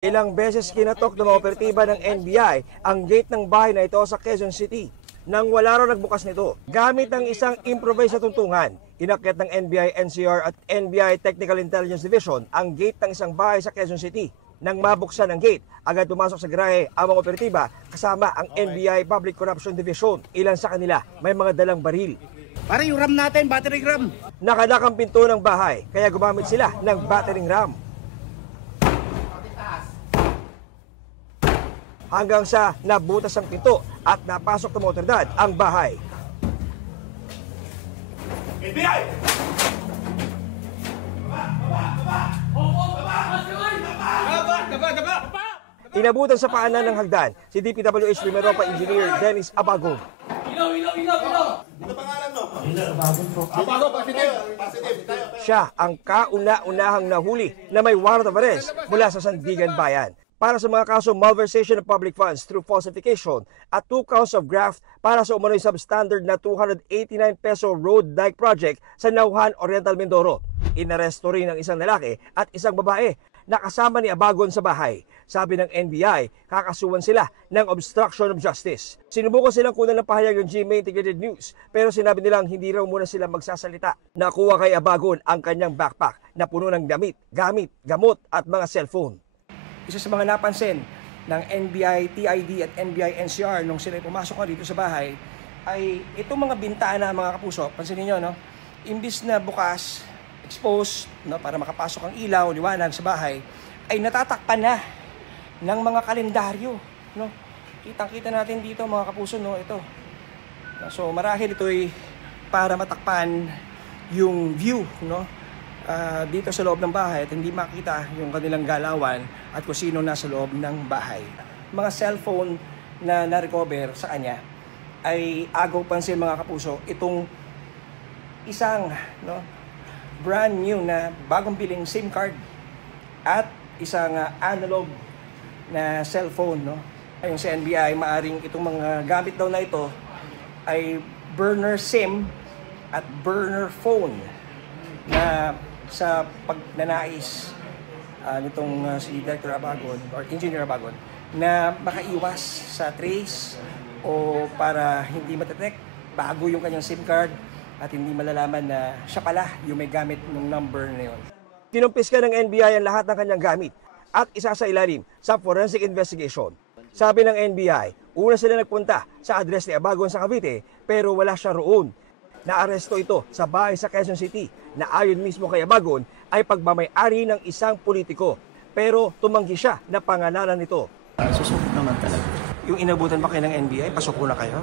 Ilang beses kinatok ng mga operatiba ng NBI ang gate ng bahay na ito sa Quezon City. Nang wala raw nagbukas nito, gamit ang isang improvised na tuntungan, inakyat ng NBI NCR at NBI Technical Intelligence Division ang gate ng isang bahay sa Quezon City. Nang mabuksan ang gate, agad pumasok sa garahe ang mga operatiba kasama ang NBI Public Corruption Division. Ilan sa kanila may mga dalang baril. Para yung RAM natin, battery RAM. Nakadak ang pinto ng bahay, kaya gumamit sila ng battering ram. Hanggang sa nabutas ang pinto at napasok ng mga otoridad ang bahay. NBI! Inabutan sa paanan ng hagdan si DPWH Mimeropa Engineer Dennis Abagong. Ano pangalan mo? Abagong po. Abagong, positive. Siya ang kauna-unahang nahuli na may warrant of arrest mula sa Sandigan Bayan para sa mga kaso malversation of public funds through falsification at 2 counts of graft para sa umano'y substandard na 289 peso road dike project sa Nauhan, Oriental Mindoro. Inaresto rin ang isang lalaki at isang babae na kasama ni Abagon sa bahay. Sabi ng NBI, kakasuhan sila ng obstruction of justice. Sinubukan silang kunan ng pahayag ng GMA Integrated News pero sinabi nilang hindi raw muna sila magsasalita. Nakuha kay Abagon ang kanyang backpack na puno ng damit, gamit, gamot at mga cellphone. Isa sa mga napansin ng NBI TID at NBI NCR nung sila pumasok na dito sa bahay ay itong mga bintana mga kapuso, pansinin nyo, no? Imbis na bukas, exposed, no, para makapasok ang ilaw, liwanag sa bahay, ay natatakpan na ng mga kalendaryo. No? Kitang-kita natin dito mga kapuso, no? Ito. So marahil ito ay para matakpan yung view, no? Dito sa loob ng bahay at hindi makita yung kanilang galawan at kung sino nasa loob ng bahay. Mga cellphone na na-recover sa kanya ay agaw pansin mga kapuso itong isang, no, brand new na bagong biling SIM card at isang analog na cellphone. No? Ayon sa NBI, maaring itong mga gamit daw na ito ay burner SIM at burner phone na sa pagnanais nitong si Director Abagon or Engineer Abagon na makaiwas sa trace o para hindi matetect bago yung kanyang SIM card at hindi malalaman na siya pala yung may gamit ng number na yun. Kinumpiska ng NBI ang lahat ng kanyang gamit at isa sa ilalim sa forensic investigation. Sabi ng NBI, una sila nagpunta sa address ni Abagon sa Cavite pero wala siya roon. Naaresto ito sa bahay sa Quezon City na ayon mismo kay Abagon ay pagmamay-ari ng isang politiko. Pero tumanggi siya na pangalanan nito. Susubok naman talaga. Yung inabutan ba kayo ng NBI, pasok na kayo?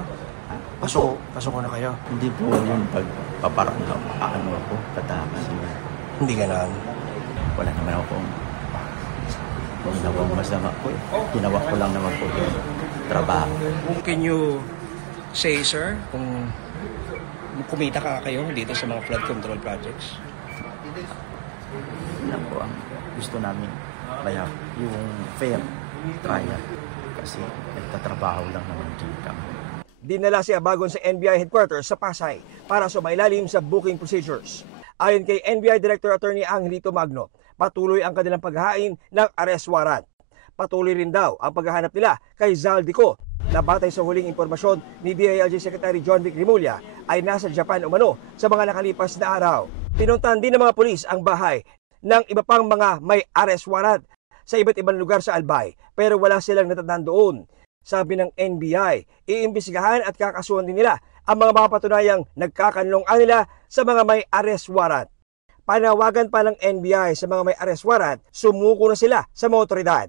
Pasok na kayo? Hindi po yung pagpaparang ano ako, katakas. Hindi gano'n. Wala naman ako kung ginawang masama po. Ginawa ko lang naman po yung trabaho. Can you say, sir, kung kumita ka kayo dito sa mga flood control projects? Yan po ang gusto namin. Kaya yung fair trial. Kasi nagtatrabaho lang naman dito kami. Dinala si Abagon sa NBI headquarters sa Pasay para sumailalim sa booking procedures. Ayon kay NBI Director Attorney Angelito Magno, patuloy ang kanilang paghahain ng arrest warrant. Patuloy rin daw ang paghahanap nila kay Zaldico na batay sa huling impormasyon ni DILG Secretary John Vic Rimulya ay nasa Japan umano sa mga nakalipas na araw. Pinuntahan din ng mga pulis ang bahay ng iba pang mga may arrest warrant sa iba't ibang lugar sa Albay pero wala silang natatandaan doon. Sabi ng NBI, iimbestigahan at kakasuhan din nila ang mga patunayang nagkakanlong nila sa mga may arrest warrant. Panawagan pa ng NBI sa mga may arrest warrant, sumuko na sila sa mga otoridad.